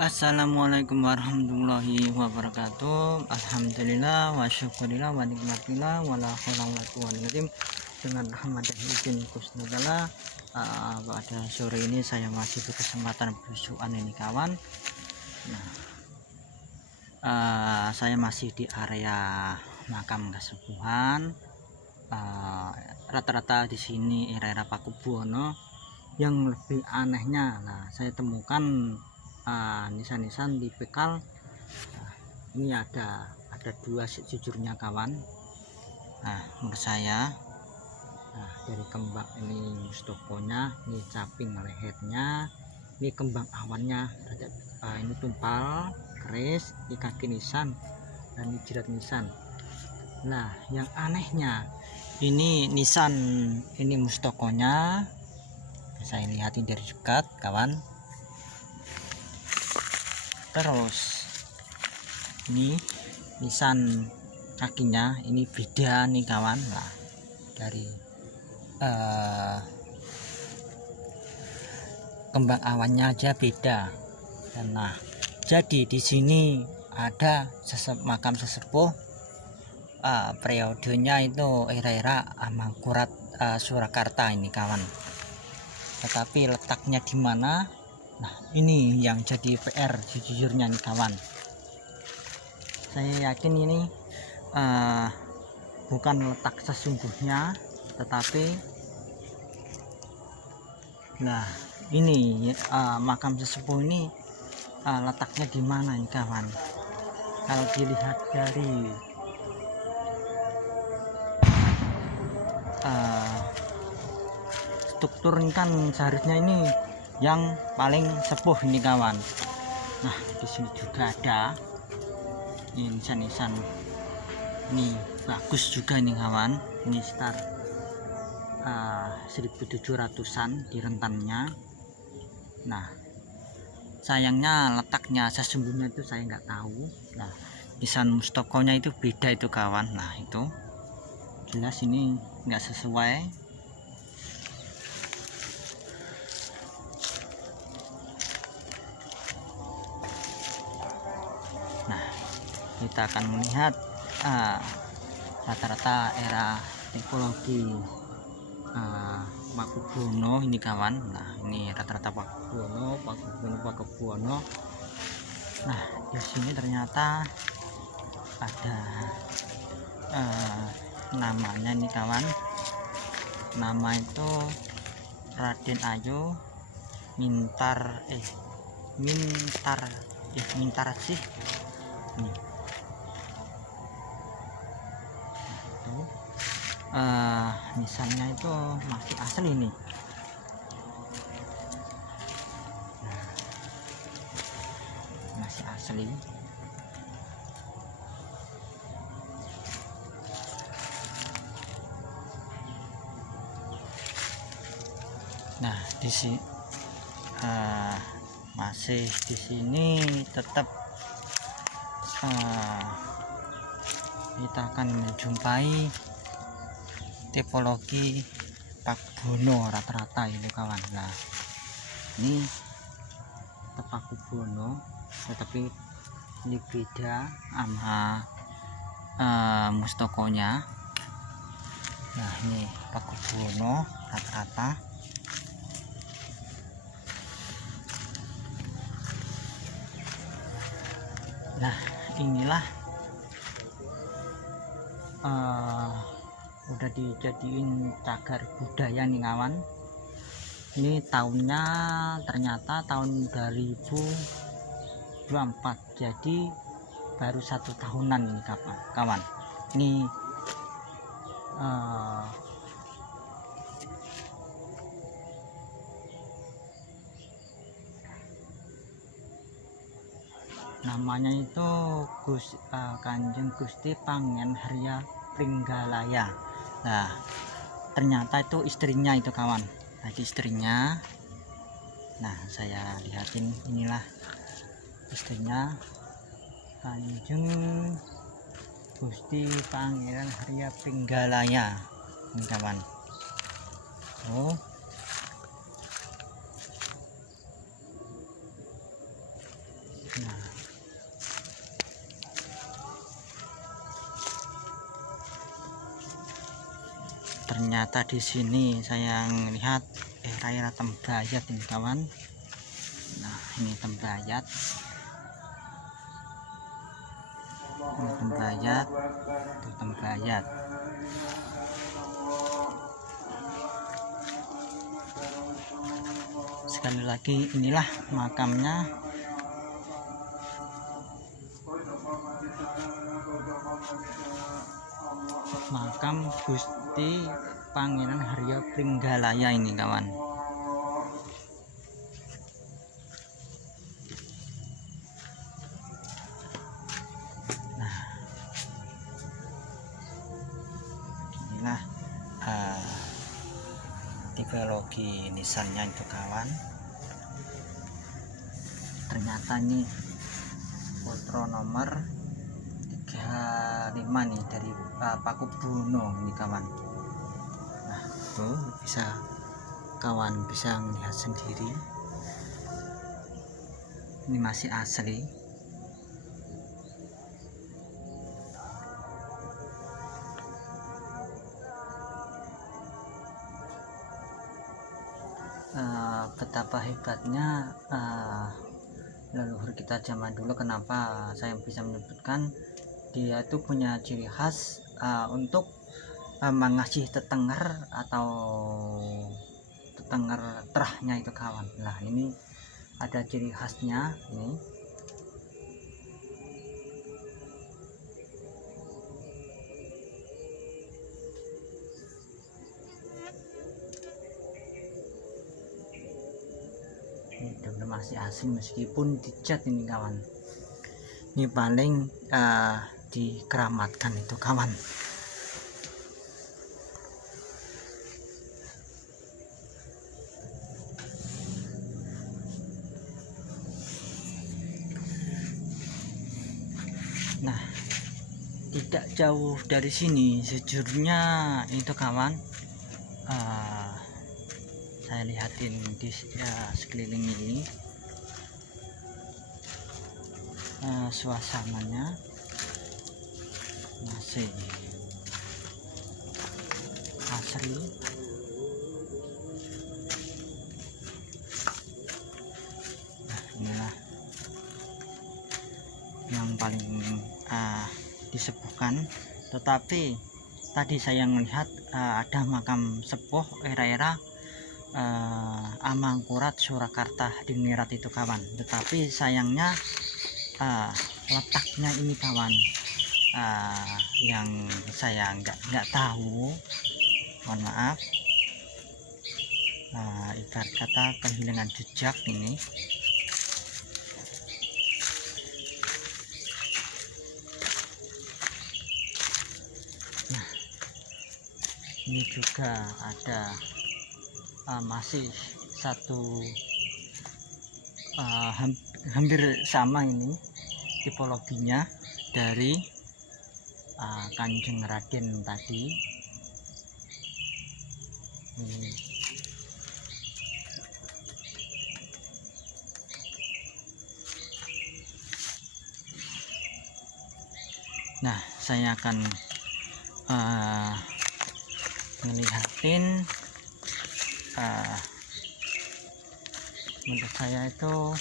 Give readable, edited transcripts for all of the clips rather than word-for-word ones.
Assalamualaikum warahmatullahi wabarakatuh. Alhamdulillah wa syukurillah wa nikmatillah wa la haula wa la quwwata illa billah. Dengan rahmatin izin kusnudallah, pada sore ini saya masih berkesempatan belusukan ini kawan. Nah, saya masih di area makam kesepuhan. Rata-rata di sini era Pakubuwono. Yang lebih anehnya, saya temukan nisan-nisan di bekal. Ini ada dua sejujurnya kawan. Menurut saya, dari kembang ini mustokonya, ini caping lehernya, ini kembang awannya, ini tumpal keris, ini kaki nisan, dan ini jirat nisan. Nah, yang anehnya ini nisan, ini mustokonya. Saya lihatin dari dekat kawan. Terus ini nisan kakinya, ini beda nih kawan. Nah, dari kembang awannya aja beda. Dan nah, jadi di sini ada makam sesepuh, periodenya itu era Mangkurat Surakarta ini kawan. Tetapi letaknya di mana? Nah, ini yang jadi PR sejujurnya nih kawan. Saya yakin ini bukan letak sesungguhnya, tetapi nah ini makam sesepuh ini letaknya di mana nih kawan. Kalau dilihat dari struktur ini kan seharusnya ini yang paling sepuh ini kawan. Nah, di sini juga ada ini nisan-nisan, ini bagus juga nih kawan. Ini sekitar 1700-an di rentannya. Nah, sayangnya letaknya sesungguhnya itu saya nggak tahu. Nah, nisan mustokonya itu beda itu kawan. Nah, itu jelas ini nggak sesuai. Nah, kita akan melihat rata-rata era tipologi Pakubuwono ini kawan. Nah, ini rata-rata Pakubuwono. Nah, di sini ternyata ada namanya nih kawan. Nama itu Raden Ayu Mintar sih. Nih. Nisannya itu masih asli nih. Masih asli. Nah, di sini masih di sini tetap kita akan menjumpai tipologi Pakubuwono rata-rata ini kawan. Nah, ini tetap Pakubuwono, tetapi ini beda sama mustokonya. Nah, ini Pakubuwono rata-rata. Nah, inilah udah dijadiin cagar budaya nih kawan. Ini tahunnya ternyata tahun 2024, jadi baru 1 tahunan ini kawan. Ini namanya itu Kanjeng Gusti Pangen Harya Pringgalaya. Nah, ternyata itu istrinya itu kawan. Tadi istrinya. Nah, saya lihatin, inilah istrinya Kanjeng Gusti Pangeran Harya Pringgalaya ini kawan. Oh, ternyata di sini saya melihat era tembayat ini kawan. Nah ini tembayat, itu tembayat. Sekali lagi, inilah makamnya. Makam Gusti Pangeran Haryo Pringgalaya ini kawan. Nah inilah tipologi nisannya itu kawan. Ternyata ini foto nomor 35 nih dari Pakubuwono ini kawan. Nah itu kawan bisa melihat sendiri, ini masih asli. Betapa hebatnya leluhur kita zaman dulu. Kenapa saya bisa menyebutkan dia itu punya ciri khas untuk mengasih tetenger atau tetenger terahnya itu kawan. Nah ini ada ciri khasnya ini. Ini benar masih asing meskipun dicat ini kawan. Ini paling dikeramatkan itu kawan. Nah tidak jauh dari sini sejujurnya itu kawan, saya lihatin di sekeliling ini suasananya masih asri. Nah inilah yang paling disepuhkan. Tetapi tadi saya melihat ada makam sepuh era Amangkurat Surakarta Diningrat itu kawan. Tetapi sayangnya letaknya ini kawan yang saya nggak tahu, mohon maaf. Ibarat kata kehilangan jejak ini. Nah ini juga ada masih satu hampir sama ini tipologinya dari Kanjeng Raden tadi. Nah saya akan ngelihatin menurut saya itu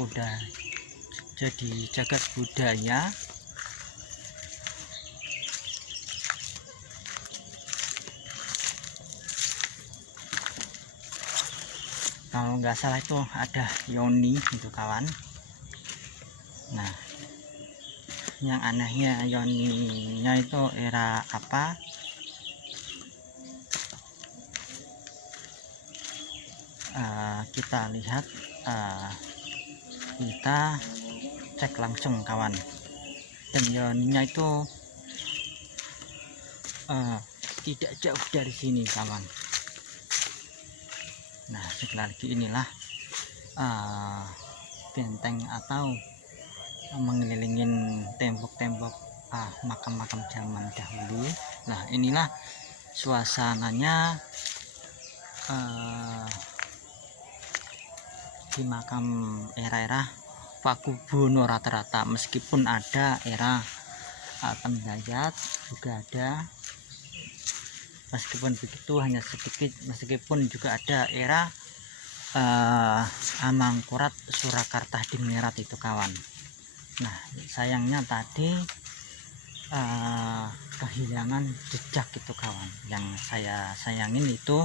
udah jadi jagat budaya. Kalau nggak salah itu ada Yoni itu kawan. Nah yang anehnya Yoninya itu era apa? Kita lihat, kita cek langsung kawan. Dan Yoninya itu tidak jauh dari sini kawan. Nah sekali lagi inilah benteng atau mengelilingin tembok-tembok makam-makam zaman dahulu. Nah inilah suasananya di makam era Pakubuwono rata-rata, meskipun ada era Pendayat juga ada, meskipun begitu hanya sedikit, meskipun juga ada era Amangkurat Surakarta Hadingrat itu kawan. Nah sayangnya tadi kehilangan jejak itu kawan. Yang saya sayangin itu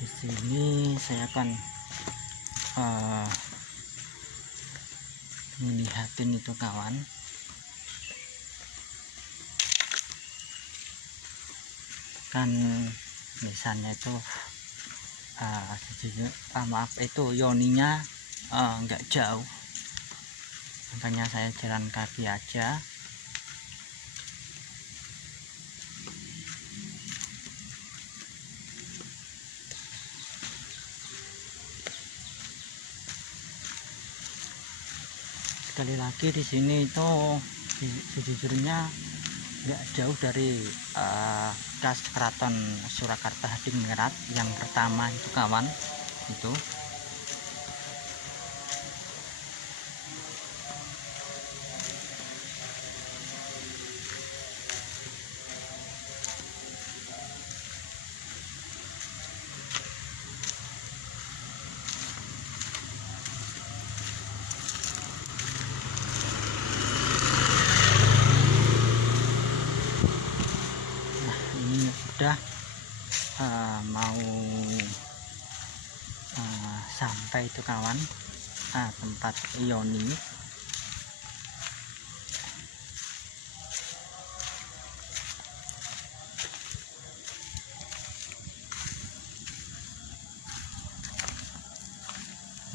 di sini saya akan melihatin itu kawan. Kan misalnya itu maaf itu yoninya nggak jauh, makanya saya jalan kaki aja. Sekali lagi di sini itu sejujurnya nggak jauh dari kas Keraton Surakarta Hadingrat yang pertama itu kawan itu. Sudah mau sampai itu kawan, tempat Yoni.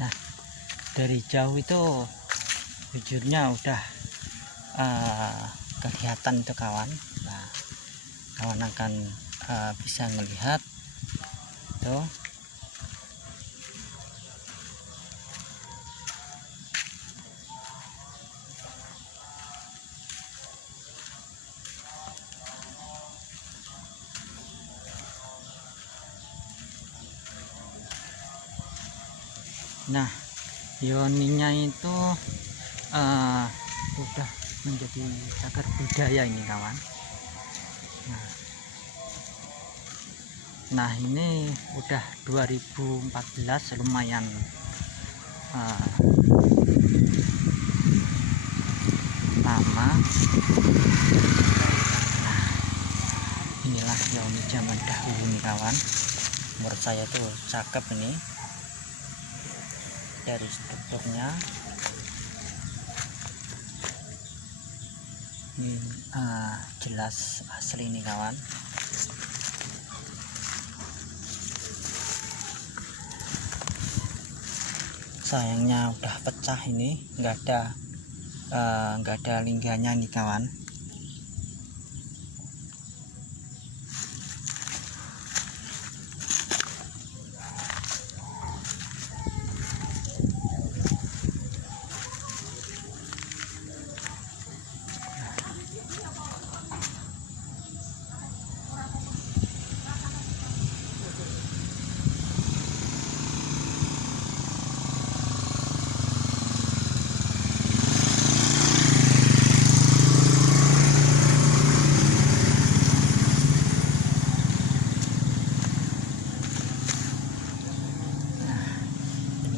Nah dari jauh itu jujurnya udah kelihatan itu kawan. Nah kawan akan bisa melihat tuh. Nah Yoninya itu udah menjadi cagar budaya ini kawan. Nah ini udah 2014, lumayan lama. Inilah Yoni zaman dahulu nih kawan, menurut saya tuh cakep ini dari strukturnya. Ini jelas asli nih kawan. Sayangnya udah pecah ini, nggak ada lingganya nih kawan.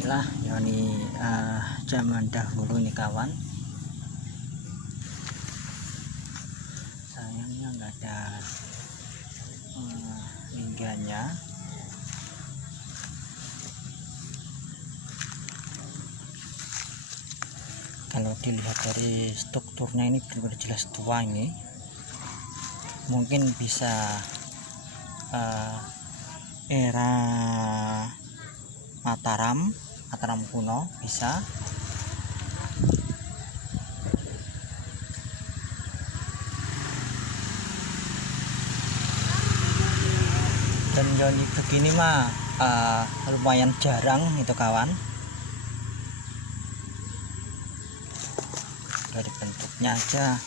Inilah Yoni zaman dahulu nih kawan. Sayangnya nggak ada lingganya. Kalau dilihat dari strukturnya ini benar-benar jelas tua ini. Mungkin bisa era Mataram kuno bisa. Dan Yoni begini mah lumayan jarang itu kawan. dari bentuknya aja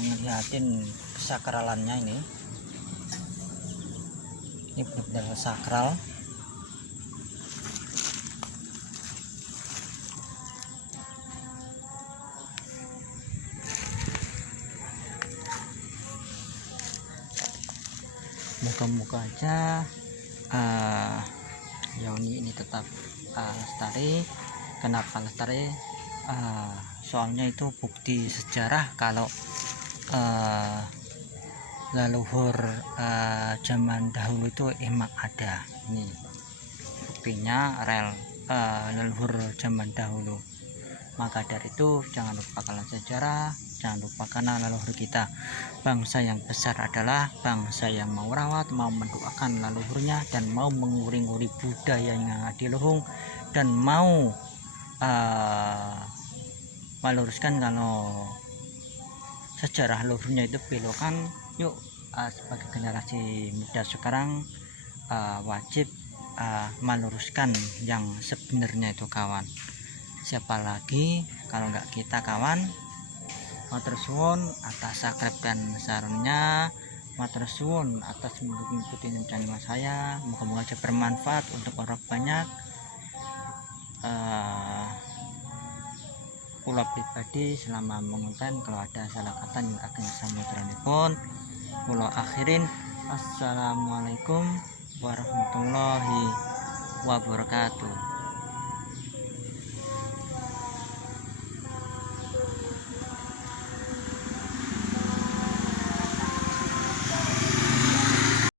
ngeliatin kesakralannya. Ini benar-benar sakral. Moga-moga aja Yauni ini tetap lestari. Kenapa lestari? Soalnya itu bukti sejarah kalau leluhur zaman dahulu itu emang ada. Ini buktinya rel leluhur zaman dahulu. Maka dari itu jangan lupakan sejarah, jangan lupakan leluhur kita. Bangsa yang besar adalah bangsa yang mau rawat, mau mendoakan leluhurnya, dan mau menguri-nguri budaya yang ada di Luhung, dan mau meluruskan kalau sejarah leluhurnya itu belokan. Yuk sebagai generasi muda sekarang wajib meluruskan yang sebenarnya itu kawan. Siapa lagi kalau nggak kita kawan. Matur suwun atas subscribe dan sarannya, matur suwun atas mengikuti channel saya. Moga-moga aja bermanfaat untuk orang banyak. Kula pribadi selama mengonten kalau ada salah kata yang ageng samudranipun kula akhirin. Assalamualaikum warahmatullahi wabarakatuh.